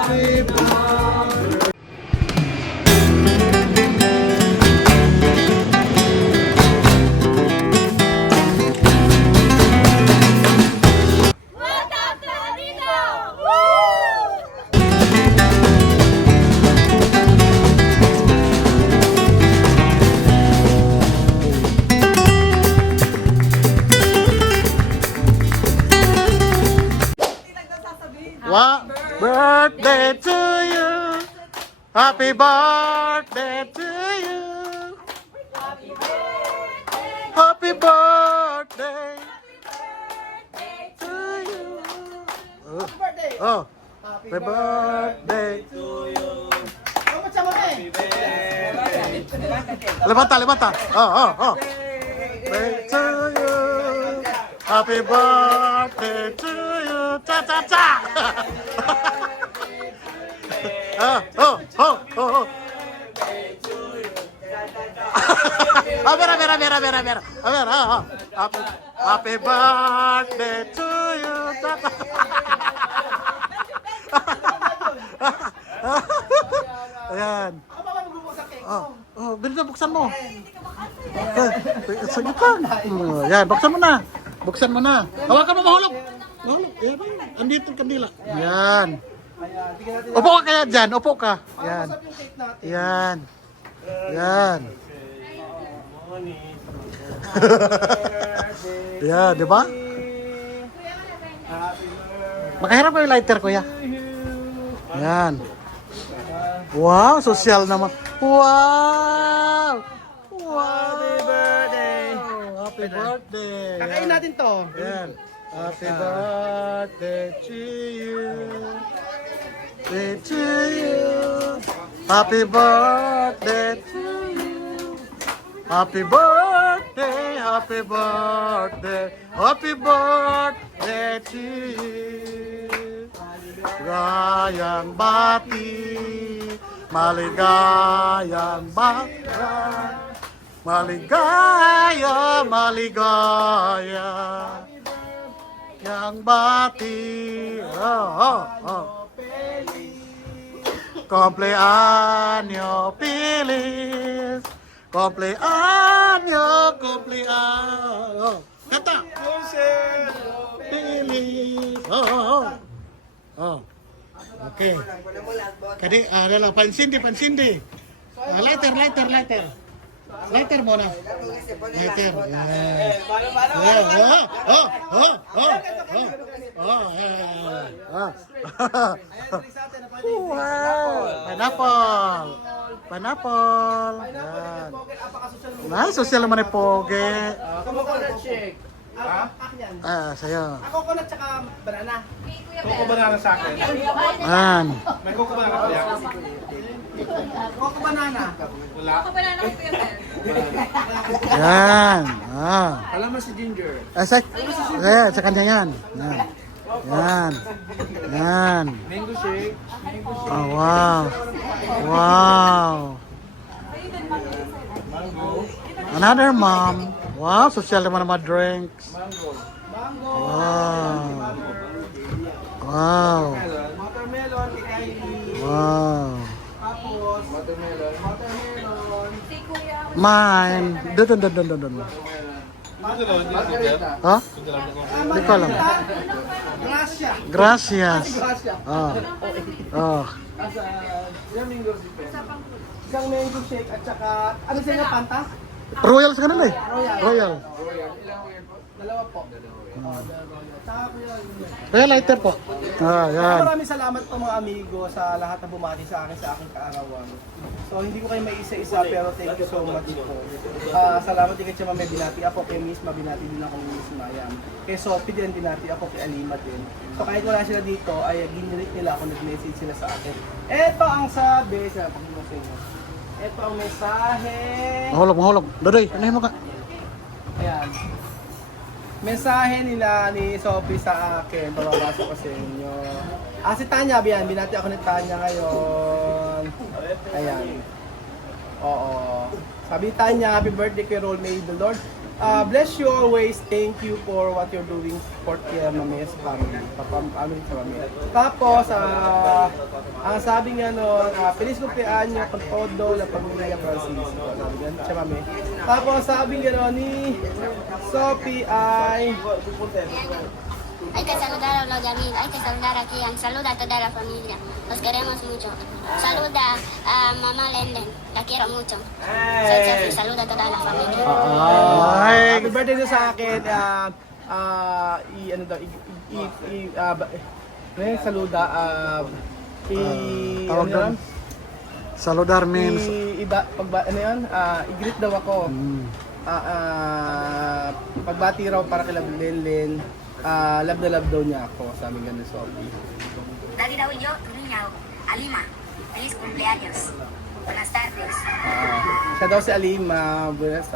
Happy birthday. What birthday to you? Happy birthday to you. Happy birthday to you. Oh, happy birthday to you. Levanta. Oh. Birthday to you. Happy birthday to you. Cha. Oh. A ver. Happy birthday to you. Ayan. Bilis na, buksan mo. Sagit lang. Ayan, buksan mo na. Hawakan mo, mahulog. Ayan, andito ang kandila. Ayan. Upo ka kaya dyan, upo ka. Ayan. Ayan, di ba? Makahirap ko yung lighter, kuya. Ayan. Wow, social naman. Wow! Happy birthday! Kakain natin to. Ayan. Happy birthday to you. Happy birthday to you. Happy birthday to you. Maligayang bati, maligaya, yang bati. Cumpleaños feliz, cumpleaños. Kata. Feliz. Okay. Kadi adalah pansindi. Lighter. Lighter muna. Lighter. Wow. Pineapple. Nah, sosial naman ay poge. Saya. Ako coconut tsaka banana. Coco banana sa akin. Man. May coco banana pa yan. Coco banana. Wala. Yan. Alam mo si Ginger. Sa kanya yan. Yan. Mango shake. Oh, wow. Another mom. Wow, social naman mga drinks. Wow. Watermelon kay Kylie. Wow. Tapos watermelon. Mine. Doon. Ha? Hindi ko alam. Gracias. Isang mango shake at saka ano sa inyo, Fanta? Royal sa kanila eh. Royal. Dalawa po. Saka po yun. Royal lighter po. Yan. Maraming salamat po mga amigo sa lahat na bumati sa akin sa aking kaarawan. So hindi ko kayo may isa-isa pero thank you so much po. Salamat din kay Chama may binati ako, kay Miss mabinati din ako ni Miss Mayam. Kay Sophie din binati ako, kay Alima din. So kahit wala sila dito ay ginirate nila ako, nag-message sila sa akin. Ito ang sabi sa pagkakita sa inyo. Ito ang mensahe. Mahulog. Dodoy, ano mo ka? Ayan. Mensahe nila ni Sophie sa akin, bababasa ko sa inyo. Si Tanya, binati ako ni Tanya ngayon. Ayan. Oo. Sabi ni Tanya, happy birthday kay Roll, may the Lord Bless you always. Thank you for what you're doing for Mamay's family. Family sa Mamay. Tapos, ang sabi nga nun, feliz cumpleaños con todo la familia Francisco. Sabi nga siya Mamay. Tapos, sabi nga nun ni Sophie ay... Hay que saludar a los amigos, hay que saludar aquí, saluda a toda la familia, los queremos mucho. Saluda a mamá Lenden, la quiero mucho. Soy Sophie, saluda a toda la familia. Happy birthday daw sa akin. Saluda. Tawag doon. Saludar means... I-greet daw ako. Pagbati raw para kay Lenlen. Love na love daw niya ako, sabi nga ni Sophie. Daddy Raúl, yo, tu niña, Alima, feliz cumpleaños. Buenas tardes. Siya daw si Alima,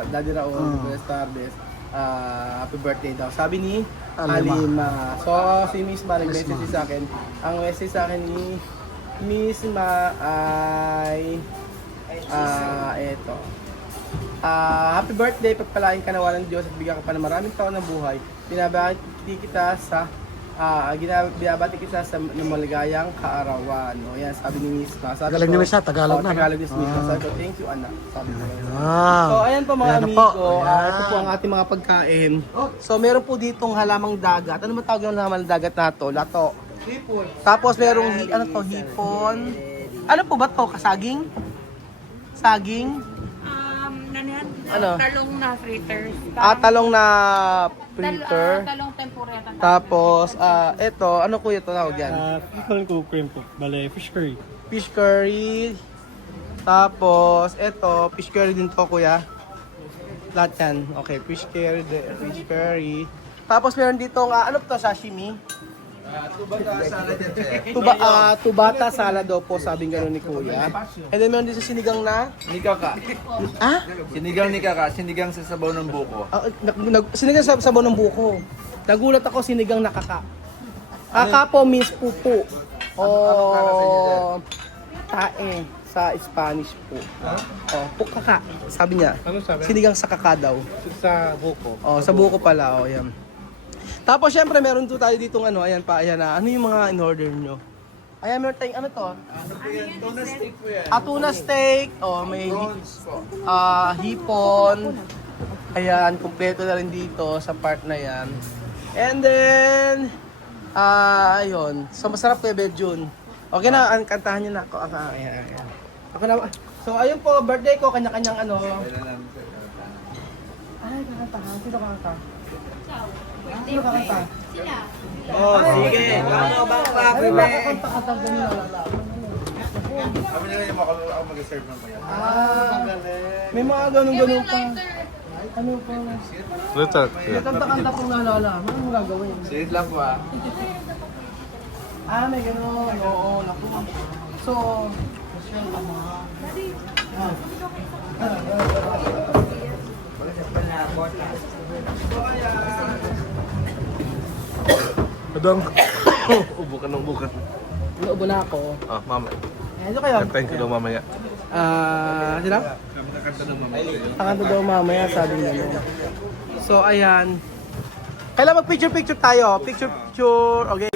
Daddy Raul, buenas tardes. Happy birthday daw. Sabi ni Alima. So, si Miss Ma nag-message sa akin. Ang message sa akin ni Miss Ma ay eto. Happy birthday, pagpalain ka na walang Diyos at bigyan ka pa ng maraming taon ng buhay. Binabati kita sa maligayang kaarawan. O yan, sabi ni Miss Ma. Galing naman siya, Tagalog na. Tagalog ni Miss Ma. Sabi ko, thank you anak. Sabi ko. Wow. So ayan po mga Ayan na amigo, po. Ayan. ito po ang ating mga pagkain. So meron po ditong halamang dagat. Ano ba tawag yung halamang dagat na to? Lato. Hipon. Tapos merong hipon. Ano po ba to? Kasaging? Saging? Ano? Talong na fritters. Talong na fritter. Talong tempura. Tapos, ito, ano kuya ito tawag yan? Ito ko cream po. Bale, fish curry. Fish curry. Tapos, ito, fish curry din to kuya. Lahat yan. Okay, fish curry. Tapos meron dito, ano to, sashimi? Tubata salad daw po, sabi gano'n ni kuya. And then meron din sa sinigang na? Nikaka. Sinigang nikaka, sinigang sa sabaw ng buko. Sinigang sa sabaw ng buko. Nagulat ako, sinigang nakaka. Kaka po means pupo. O tae sa Spanish po. Pukaka, sabi niya. Ano sabi? Sinigang sa kaka daw. Sa buko. Sa buko pala, yan. Tapos syempre meron to tayo ditong ayan na. Ano yung mga in-order nyo? Ayan, meron tayong ano to? Tuna steak po yan. Tuna steak, may hipon. Ayan, kumpleto na rin dito sa part na yan. And then, ayun. So masarap kayo, Bedjun. Okay na, kantahan nyo na ako. Ayan. Ako na. So ayun po, birthday ko, kanya-kanyang ano. Ay, kakantahan. Sino kakanta? Sino kakanta? Sila. Sige. Ano bang Ay, makakanta-kanta ganun. Kami nila yung ako mag-serve ng bayan. May mga ganun-ganun pa. Ano pa? Litter. May kanta-kanta pong naalala. Ano mo gagawin? Sige lang po ah. May ganun. Oo, naku. So, Adong. Ubukan ng bukan. inuubo na ako. Mama. Ano kayo? Thank you daw mamaya. Sila? Kakanta daw mamaya, sabi niya. So, ayan. Kailan mag-picture-picture tayo? Picture-picture. Okay.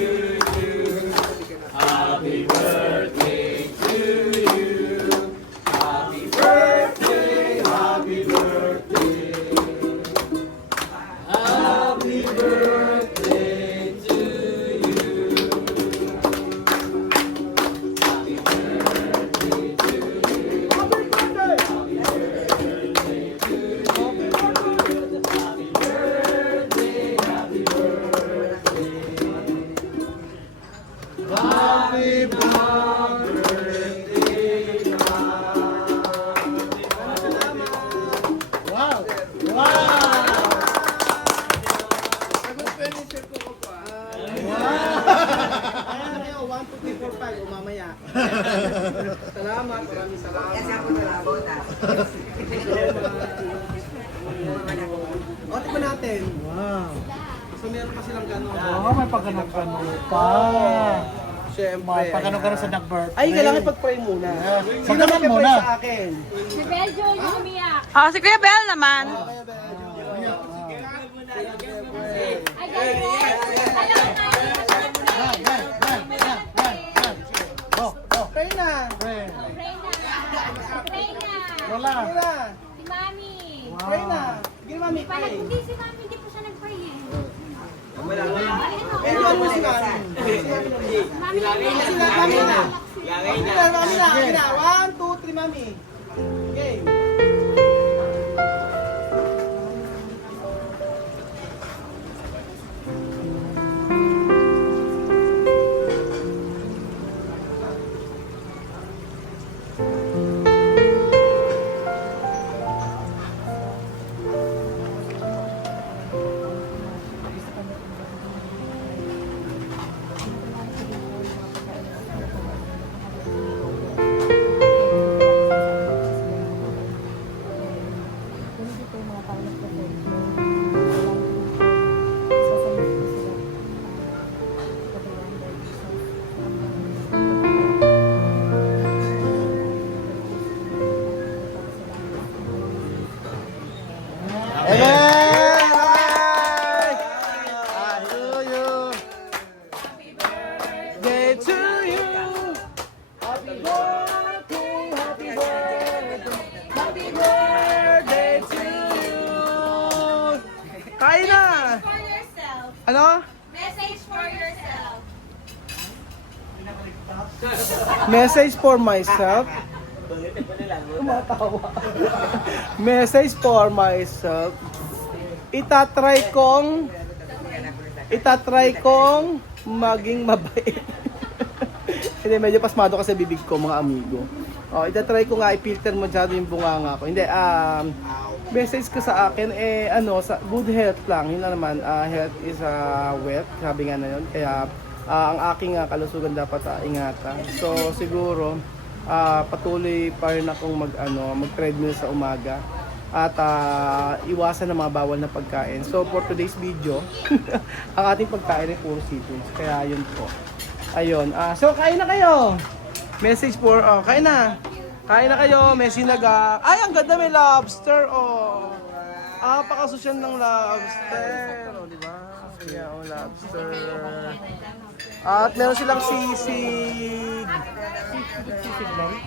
Mamaya. Salamat, maraming salamat. O, tignan natin. Wow. So, meron pa silang gano'n. May pagkanong-kanong pa. Siyempre. Pagkanong-kanong sa nag-birthday. Ay, kailangan pag-pray muna. Sino Magdaman mag-pray muna. sa akin? Si Beljo yung umiyak. Si Kuya Bel naman. Kaya ba, Oh, oh, Reyna! wala. Reyna! Si Mami. Reyna! Sige mami, Parang pray. hindi si Mami, hindi po siya nag-pray eh. Eh, ano mo si mami? Mami, Mami na! Mami na! 1, 2, 3, mami. Okay. Amen! Hallelujah! Day to you. Happy birthday, happy birthday, happy birthday to you. Kain na! for yourself. Ano? Message for yourself. Message for myself. Tumatawa. Message for myself. Itatry kong maging mabait. Hindi, medyo pasmado kasi bibig ko, mga amigo. Oh, itatry ko nga i-filter masyado yung bunganga ko. Hindi, message ko sa akin, sa good health lang. Yun lang naman, health is wealth, sabi nga na yun. Kaya, ang aking kalusugan dapat ingatan. So, siguro, patuloy pa rin akong mag-treadmill sa umaga. At iwasan ng mga bawal na pagkain. So, for today's video, ang ating pagkain ay puro seafoods. Kaya, yun po. Ayun. So, kain na kayo! Message for, kain na! Kain na kayo, may sinaga. Ay, ang ganda, may lobster, oh. Pakasusyal ng lobster, oh, di ba? Kaya, oh, lobster. At meron silang sisig.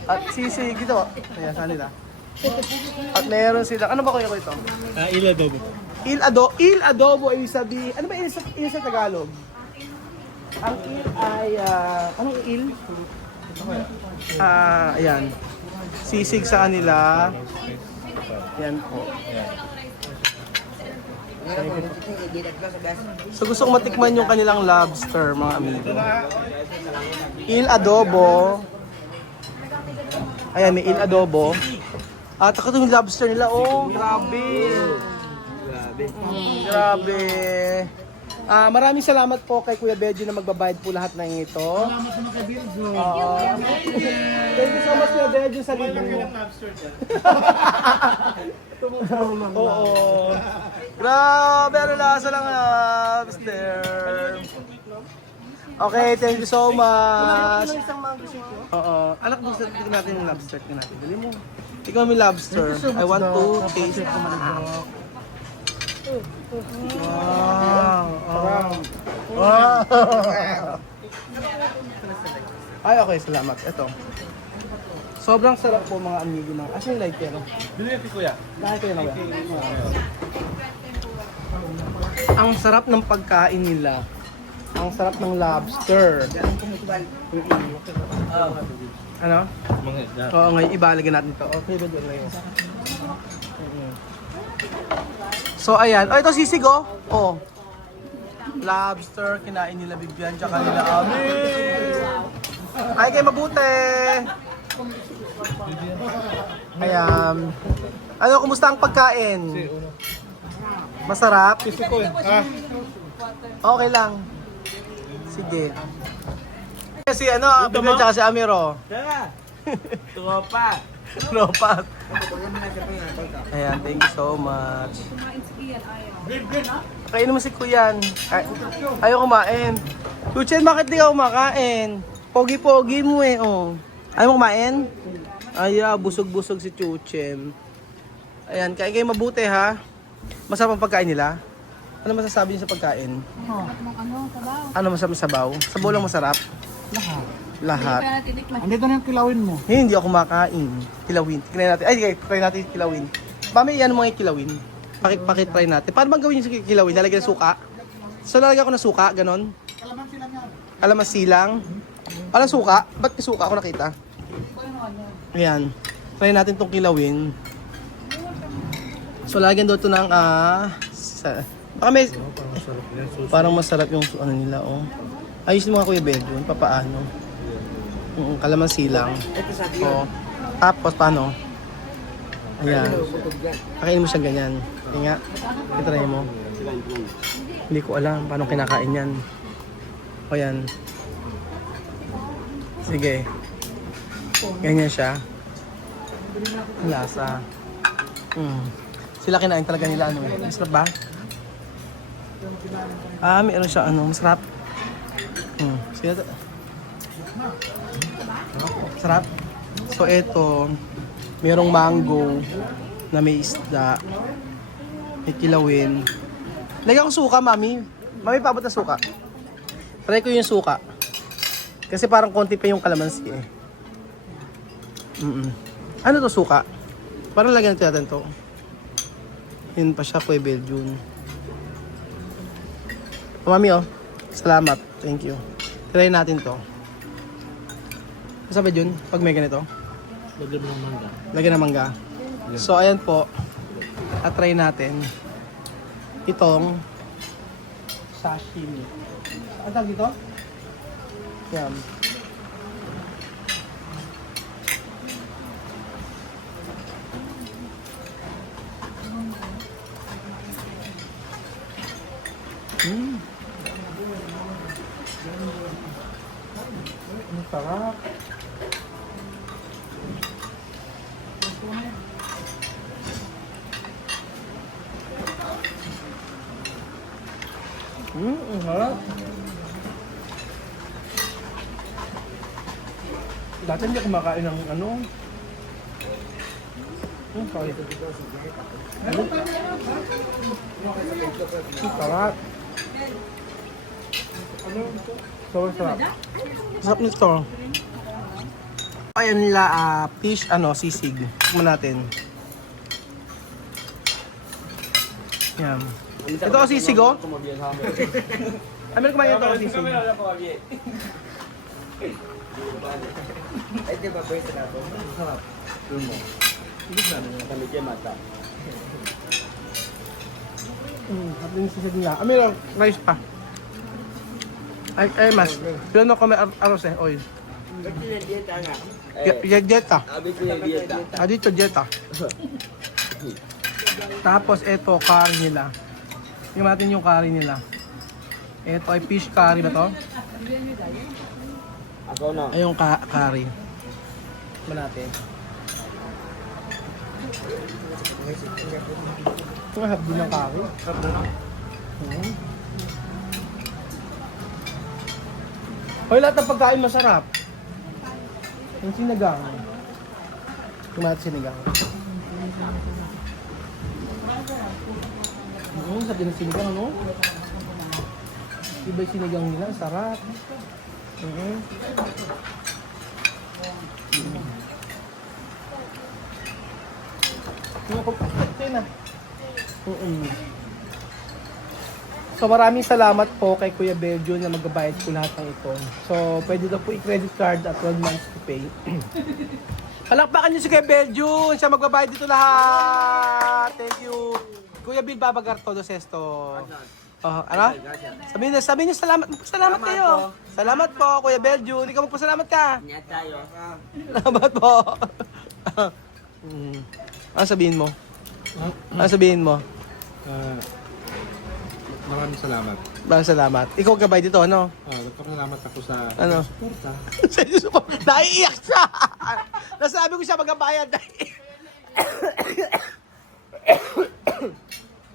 At sisig ito. Ayan, saan nila? At meron silang, ano ba kaya ko ito? Il adobo. Il adobo ay sabi, ano ba il sa Tagalog? Ang il ay, anong il? Ayan. Sisig sa kanila. Yan po. So gusto kong matikman yung kanilang lobster, mga amigo. Il adobo. Ayan, may il adobo. At ako yung lobster nila. Oh, grabe. Grabe. Maraming salamat po kay Kuya Benji na magbabayad po lahat ng ito. Salamat naman kay Virgo. Thank you so much Kuya Benji sa libre mo. Oo. Grabe, ano lasa lang lobster. Okay, thank you so much. Oo. Anak, gusto natin yung lobster natin. Dali mo. Ikaw may lobster. I want to taste. Wow. Wow! Ay, okay, salamat. Ito. Sobrang sarap po mga amigo ng... Asa yung lighter? Bili ko kuya. Lahat kayo na ba? Ang sarap ng pagkain nila. Ang sarap ng lobster. Ano? Oo, ngayon ibalagan natin ito. Okay, ba doon ngayon? So, ayan. Oh, ito sisig, oh. Oh. Lobster, kinain nila Bibian, tsaka nila amin. Ay, kayo mabuti. Ayan. Ano, kumusta ang pagkain? Masarap? Okay lang. Sige. Si Bibian tsaka si Amiro. Tropa! Tropa. Ayan, thank you so much. Kain naman si Kuyan. Ayaw kumain. Chuchen, bakit di ka kumakain? Pogi-pogi mo eh, oh. Ayaw mo kumain? Ay, busog-busog si Chuchen. Ayan, kain kayo mabuti ha. Masarap ang pagkain nila. Ano masasabi niyo sa pagkain? Oh, Ano masarap sabaw? Sabaw lang masarap? lahat. Lahat. Andito na yung kilawin mo. Hindi ako makain. Kilawin. Tignan natin. Ay, try natin yung kilawin. Mami, yan mga kilawin. Pakit-try natin. Paano bang gawin yung kilawin? Lalagyan ng suka? So, lalagyan ko ng suka, ganon? Kalamansi lang yan. Kalamansi lang. Walang suka? Ba't may suka ako nakita? Ayan. Try natin tong kilawin. So, lagyan daw ito ng, baka may, parang masarap yung ano nila, oh. Ayos yung mga Kuya Bedron, papaano. Kalamansi lang. Oh. Tapos, paano? Ayan. Kakainin mo siya ganyan. Kaya nga, itry mo. Hindi ko alam paano kinakain yan. O yan. Sige. Ganyan siya. Ang lasa. Sila kinain talaga nila, ano. Masarap ba? Meron siya, ano, masarap. Sila sarap. So, eto, merong mango na may isda. May kilawin. Lagyan ko suka, Mami. Mami, paabot na suka. Try ko yung suka. Kasi parang konti pa yung kalamansi eh. Ano to suka? Parang lagyan natin to. Yun pa siya, Kuya Beljun. Mami, oh. Salamat. Thank you. Try natin to. Sabi Jun, pag may ganito? Lagyan mo ng mangga. Lagyan ng mangga. So, ayan po. At try natin itong sashimi. Ang tawag dito? Yan. Ang sarap. Ang harap. Dati hindi ako kumakain ng ano. Sorry. Ano? Ang sarap. Sobrang sarap. Sarap nito. Ayan nila, fish, sisig. Tignan natin. Yan. Ito ang sisig, oh. Amin kumain ito ang sisig. Sarap. Sarap din yung sisig nila. Amin, rice pa. Ay, mas. Pero no kami arroz eh, oil. Dieta. Dito dieta. Tapos ito, curry nila. Tingnan natin yung curry nila. Ito ay fish curry ba to? Ay yung curry. Tingnan natin. Ito hab din ng curry. Hoy, lahat ng pagkain masarap. Yung sinigang. Tumat sinigang. Sabi ng sinigang, ano? Iba yung sinigang nila, sarap. Ito na. So maraming salamat po kay Kuya Beljo na magbabayad ko lahat ng ito. So pwede daw po i-credit card at 12 months to pay. Palakpakan niyo si Kuya Beljo, siya magbabayad dito lahat. Thank you. Kuya Bill Babagar todo sesto. Ano? Sabihin niyo salamat. Salamat kayo. Salamat po Kuya Beljo. Hindi ka magpasalamat ka. Salamat po. Ano sabihin mo? Ano sabihin mo? Maraming salamat. Maraming salamat. Ikaw gabay dito, ano? Nagpapasalamat ako sa Ano? suporta. Sa inyo support. Naiiyak siya! Nasabi ko siya magbabayad.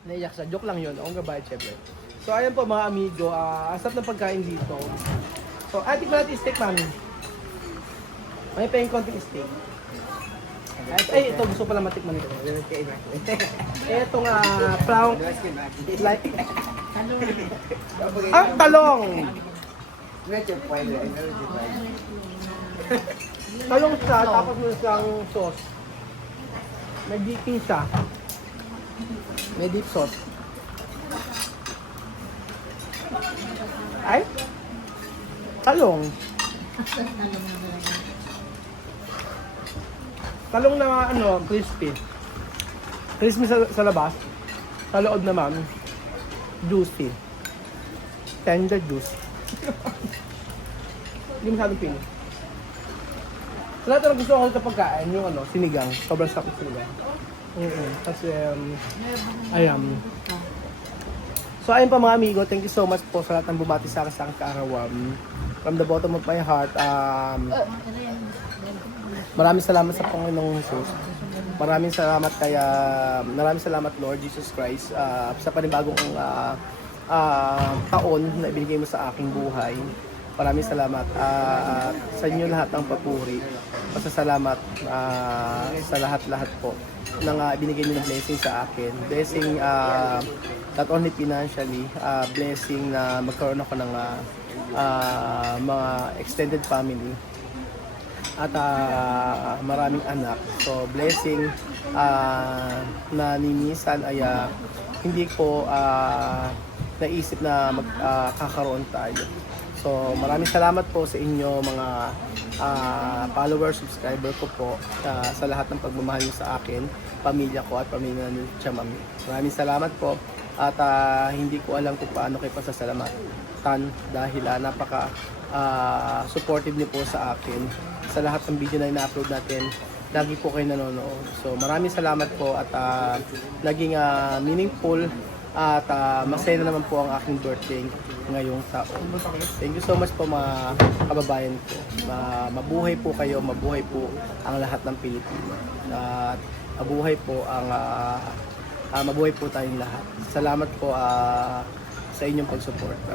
Naiiyak siya. Joke lang yun. Ako gabayad, syempre. So, ayan po mga amigo. Asap ng pagkain dito. So, tikman natin steak, mami. May pa yung konting steak. Ay, ito. Gusto pala matikman ito. Ito nga, Ah, talong! Talong siya, tapos meron siyang sauce. May dipping siya. May dip sauce. Ay? Talong. Talong na ano, crispy. Crispy sa labas. Sa loob naman, juicy. Tender juicy. Hindi masyadong pili. Sa lahat ng gusto ko sa pagkain, yung ano, sinigang. Sobrang sarap ng sinigang. Kasi, ayan. So ayun pa mga amigo, thank you so much po sa lahat ng bumati sa akin sa aking kaarawan. From the bottom of my heart, maraming salamat sa Panginoong Jesus. Maraming salamat Lord Jesus Christ sa panibagong taon na ibinigay mo sa aking buhay. Maraming salamat sa inyo lahat ng papuri. Pasasalamat sa lahat-lahat po ng ibinigay niyo ng blessing sa akin. Blessing not only financially, blessing na magkaroon ako ng mga extended family at maraming anak. So blessing na minsan ay hindi ko naisip na magkakaroon tayo. So maraming salamat po sa inyo mga followers, subscriber ko po sa lahat ng pagmamahal niyo sa akin, pamilya ko at pamilya ni Chamami. Maraming salamat po at hindi ko alam kung paano kayo pasasalamatan dahil napaka supportive niyo po sa akin sa lahat ng video na ina-upload natin. Lagi po kayo nanonood. So maraming salamat po at naging meaningful at masaya na naman po ang aking birthday ngayong taon. Thank you so much po mga kababayan ko. Mabuhay po kayo, mabuhay po ang lahat ng Pilipino. At mabuhay po ang mabuhay po tayong lahat. Salamat po sa inyong pagsuporta.